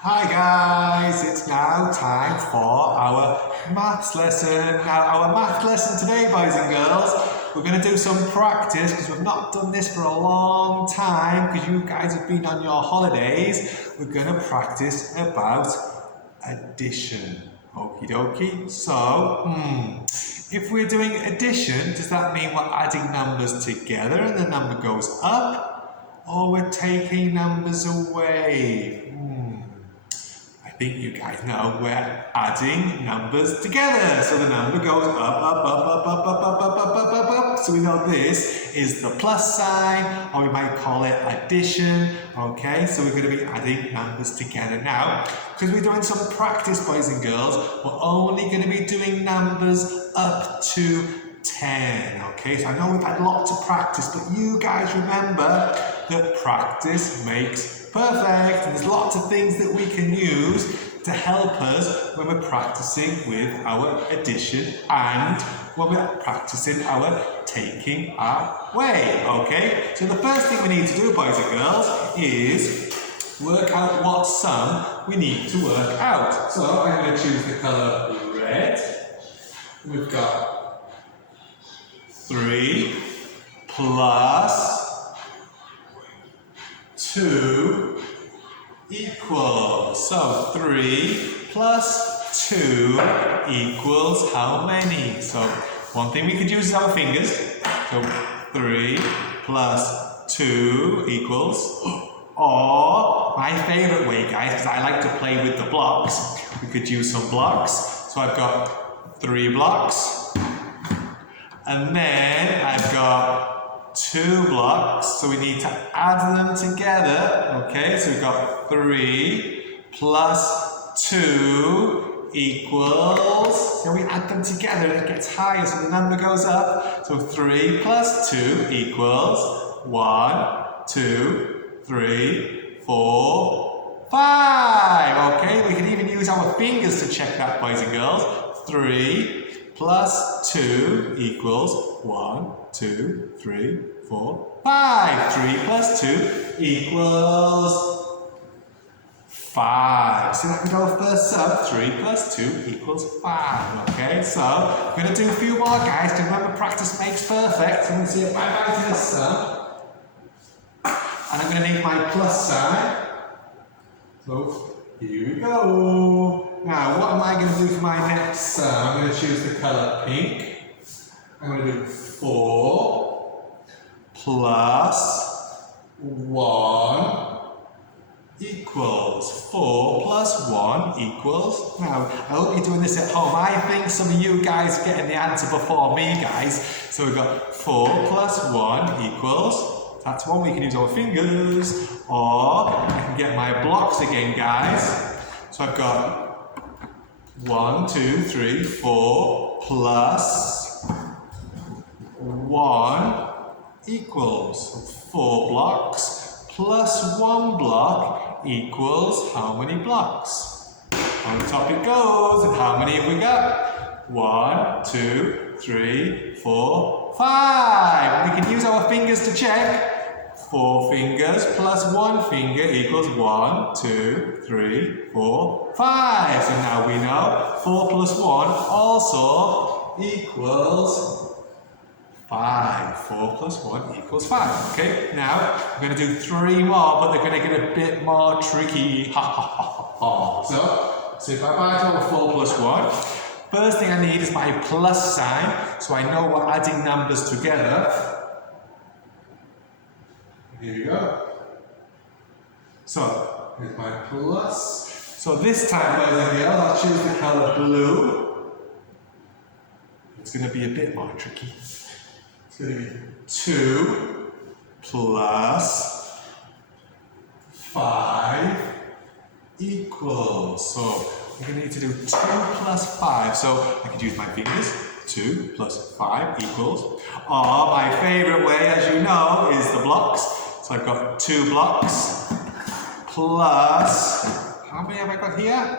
Hi guys, it's now time for our maths lesson. Now our maths lesson today, boys and girls, we're going to do some practice because we've not done this for a long time because you guys have been on your holidays. We're going to practice about addition. Okie dokie. So, if we're doing addition, does that mean we're adding numbers together and the number goes up? Or we're taking numbers away? I think you guys know we're adding numbers together. So the number goes up, up, up, up, up, up, up, up, up, up, up, up. So we know this is the plus sign, or we might call it addition. Okay, so we're going to be adding numbers together now. Because we're doing some practice, boys and girls, we're only going to be doing numbers up to 10. Okay, so I know we've had lots of practice, but you guys remember that practice makes perfect. And there's lots of things that we can use to help us when we're practicing with our addition and when we're practicing our taking away. Okay, so the first thing we need to do, boys and girls, is work out what sum we need to work out. So I'm going to choose the colour red. We've got 3 plus 2 equals. So 3 plus 2 equals how many? So one thing we could use is our fingers. So 3 plus 2 equals. Or my favourite way, guys, because I like to play with the blocks, we could use some blocks. So I've got 3 blocks. And then I've got 2 blocks, so we need to add them together. Okay, so we've got 3 plus 2 equals, so we add them together and it gets higher, so the number goes up. So 3 plus 2 equals 1, 2, 3, 4, 5. Okay, we can even use our fingers to check that, boys and girls. 3 plus 2 equals 1, 2, 3, 4, 5. 3 plus 2 equals 5. So that can go first sum. 3 plus 2 equals 5. Okay, so we're going to do a few more, guys. To remember, practice makes perfect. So I'm going to say bye bye to this sum. And I'm going to need my plus sign. So here we go. Now, what am I going to do for my next sum? I'm going to choose the colour pink. I'm going to do 4 plus 1 equals 4 plus 1 equals. Now, I hope you're doing this at home. I think some of you guys are getting the answer before me, guys. So we've got 4 plus 1 equals. That's one we can use our fingers, or I can get my blocks again, guys. So I've got 1, 2, 3, 4 plus 1 equals 4 blocks plus 1 block equals how many blocks? On the top it goes, and how many have we got? 1, 2, 3, 4, 5. We can use our fingers to check. 4 fingers plus 1 finger equals 1, 2, 3, 4, 5. So now we know 4 plus 1 also equals 5. 4 plus 1 equals 5. Okay, now we're going to do 3 more, but they're going to get a bit more tricky. Ha ha ha ha. So say bye bye to our 4 plus 1. First thing I need is my plus sign, so I know we're adding numbers together. Here we go. So, here's my plus. So this time, boys and girls, I'll choose the colour blue. It's going to be a bit more tricky. It's going to be 2 plus 5 equals. So, we're going to need to do 2 plus 5. So, I could use my fingers. 2 plus 5 equals. Or my favourite way, as you know, is the blocks. So I've got 2 blocks plus, how many have I got here?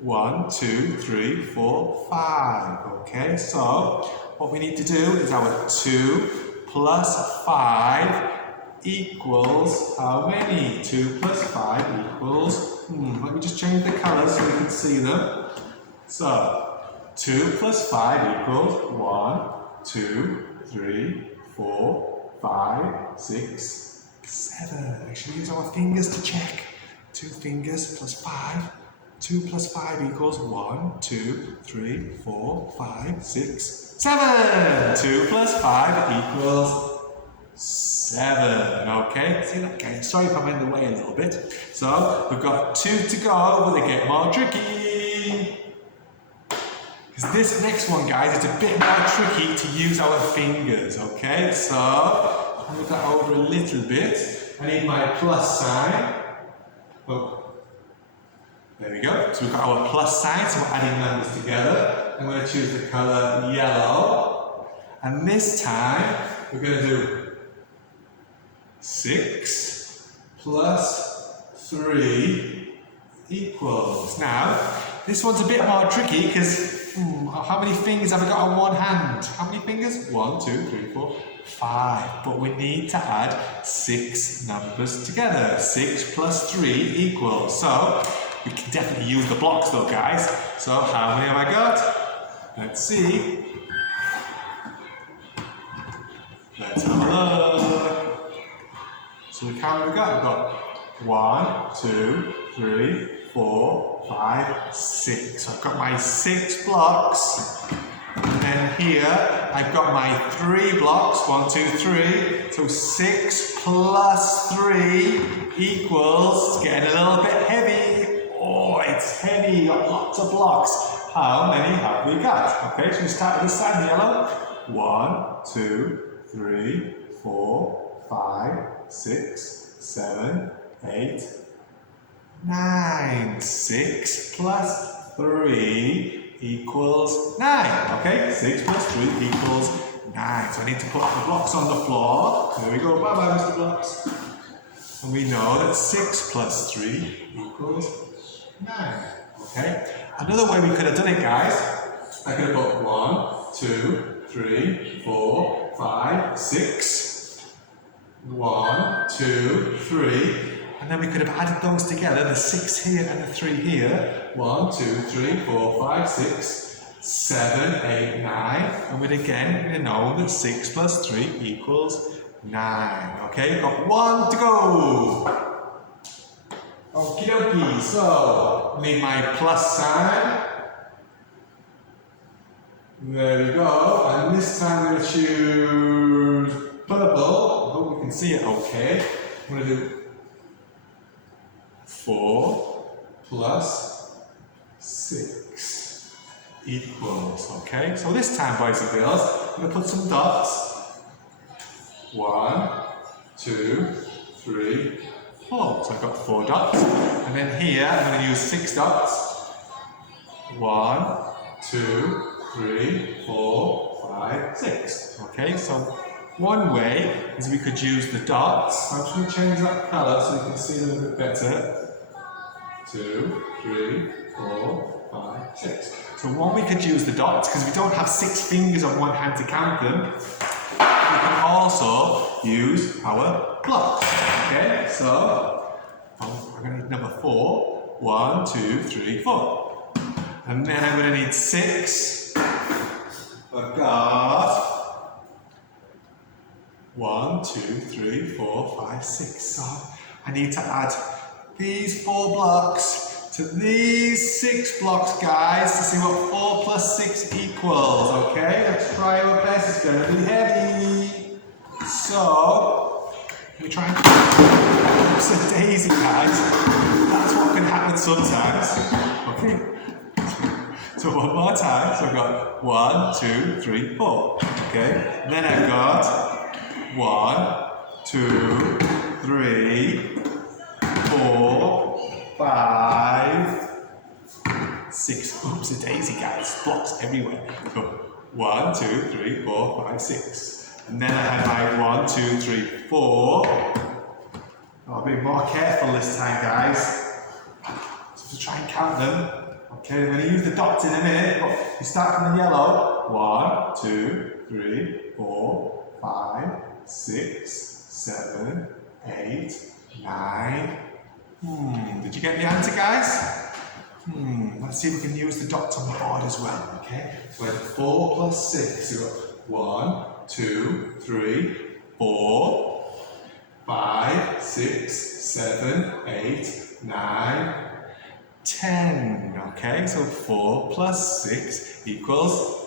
1, 2, 3, 4, 5. Okay, so what we need to do is our 2 plus 5 equals how many? 2 plus 5 equals Let me just change the colours so we can see them. So, 2 plus 5 equals 1, 2, 3, 4, 5, 6, 7. Actually use our fingers to check. 2 fingers plus 5. 2 plus 5 equals 1, 2, 3, 4, 5, 6, 7. 2 plus 5 equals 7. Okay, see that again? Sorry if I'm in the way a little bit. So we've got 2 to go, but they get more tricky. Because this next one, guys, is a bit more tricky to use our fingers. Okay, so I'll move that over a little bit. I need my plus sign. Oh. There we go. So we've got our plus sign, so we're adding numbers together. I'm going to choose the colour yellow. And this time, we're going to do 6 plus 3 equals. Now, this one's a bit more tricky because how many fingers have I got on one hand? How many fingers? 1, 2, 3, 4, 5. But we need to add 6 numbers together. 6 plus 3 equals. So, we can definitely use the blocks though, guys. So, how many have I got? Let's see. Let's have a look. So, how many have we got? We've got 1, 2, 3, 4, 5, 6. So, I've got my 6 blocks. And then here, I've got my 3 blocks. 1, 2, 3. So, 6 plus 3 equals, it's getting a little bit heavy. Oh, it's heavy, got lots of blocks. How many have we got? Okay, so we start with this side, yellow. 1, 2, 3, 4, 5, 6, 7, 8, 9. 6 plus 3 equals 9. Okay, 6 plus 3 equals 9. So I need to put the blocks on the floor. There we go, bye-bye, Mr. Blocks. And we know that 6 plus 3 equals 9. Okay. Another way we could have done it, guys, I could have put 1, 2, 3, 4, 5, 6. 1, 2, 3. And then we could have added those together, the 6 here and the 3 here. 1, 2, 3, 4, 5, 6, 7, 8, 9. And we'd again know that 6 plus 3 equals 9. Okay, we've got 1 to go. Okie dokie, so I need my plus sign. There we go, and this time I'm going to choose purple. I hope we can see it okay. I'm going to do 4 plus 6 equals, okay? So this time, boys and girls, I'm going to put some dots. 1, 2, 3, 4. So I've got 4 dots. And then here, I'm going to use 6 dots. 1, 2, 3, 4, 5, 6. Okay, so one way is we could use the dots. I'm just going to change that colour so you can see them a bit better. 2, 3, 4, 5, 6. So one we could use the dots because we don't have 6 fingers on one hand to count them. We can also use our blocks. Okay, so I'm going to need number 4. 1, 2, 3, 4. And then I'm going to need 6. I've got 1, 2, 3, 4, 5, 6. So I need to add these 4 blocks to these 6 blocks, guys, to see what 4 plus 6 equals. Okay, let's try our best. It's going to be heavy. So, we try and oops a daisy, guys. That's what can happen sometimes. Okay. So one more time. So I've got 1, 2, 3, 4. Okay. And then I've got 1, 2, 3, 4, 5, 6. Oops a daisy, guys. Blocks everywhere. So 1, 2, 3, 4, 5, 6. And then I have my 1, 2, 3, 4. I'll be more careful this time, guys. So to try and count them. Okay, we're going to use the dots in a minute, but you start from the yellow. 1, 2, 3, 4, 5, 6, 7, 8, 9. Did you get the answer, guys? Let's see if we can use the dots on the board as well, okay? So we have 4 plus 6, so we've got 1, 2, 3, 4, 5, 6, 7, 8, 9, 10, okay? So 4 plus 6 equals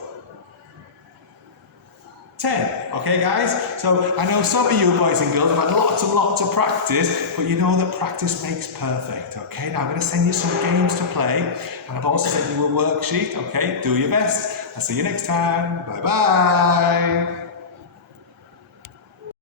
10, okay guys? So I know some of you boys and girls have had lots and lots of practice, but you know that practice makes perfect, okay? Now I'm going to send you some games to play, and I've also sent you a worksheet, okay? Do your best. I'll see you next time. Bye-bye.